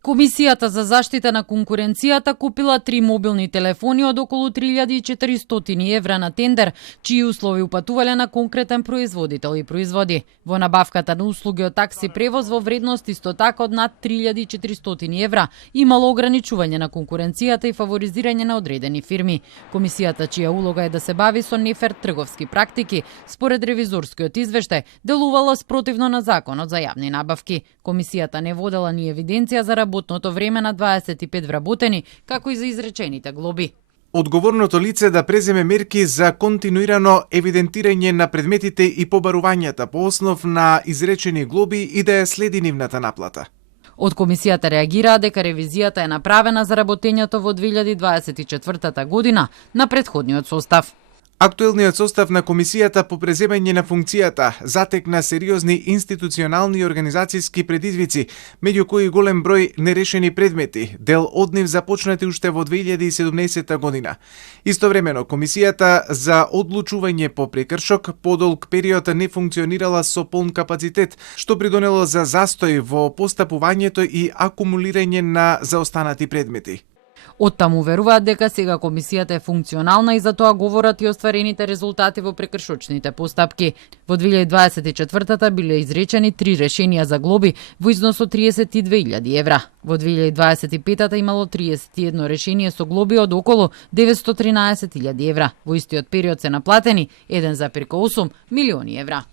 Комисијата за заштита на конкуренцијата купила 3 мобилни телефони од околу 3400 евра на тендер, чии услови упатувале на конкретен производител и производи. Во набавката на услуги од такси превоз во вредност исто така од над 3400 евра имало ограничување на конкуренцијата и фаворизирање на одредени фирми. Комисијата, чија улога е да се бави со нефер трговски практики, според ревизорскиот извештај, делувала спротивно на законот за јавни набавки. Комисијата не водела ни евиденција за работното време на 25 вработени, како и за изречените глоби. Одговорното лице да преземе мерки за континуирано евидентирање на предметите и побарувањата по основ на изречени глоби и да ја следи нивната наплата. Од комисијата реагираа дека ревизијата е направена за работењето во 2024 година на претходниот состав. Актуелниот состав на комисијата по преземање на функцијата затекна сериозни институционални и организацијски предизвици, меѓу кои голем број нерешени предмети, дел од нив започнати уште во 2017 година. Истовремено, комисијата за одлучување по прекршок подолг период не функционирала со полн капацитет, што придонело за застој во постапувањето и акумулирање на заостанати предмети. Оттаму веруваат дека сега комисијата е функционална и за тоа говорат и остварените резултати во прекршочните постапки. Во 2024 биле изречени 3 решенија за глоби во износ од 32.000 евра. Во 2025 имало 31 решение со глоби од околу 913.000 евра. Во истиот период се наплатени 1,8 милиони евра.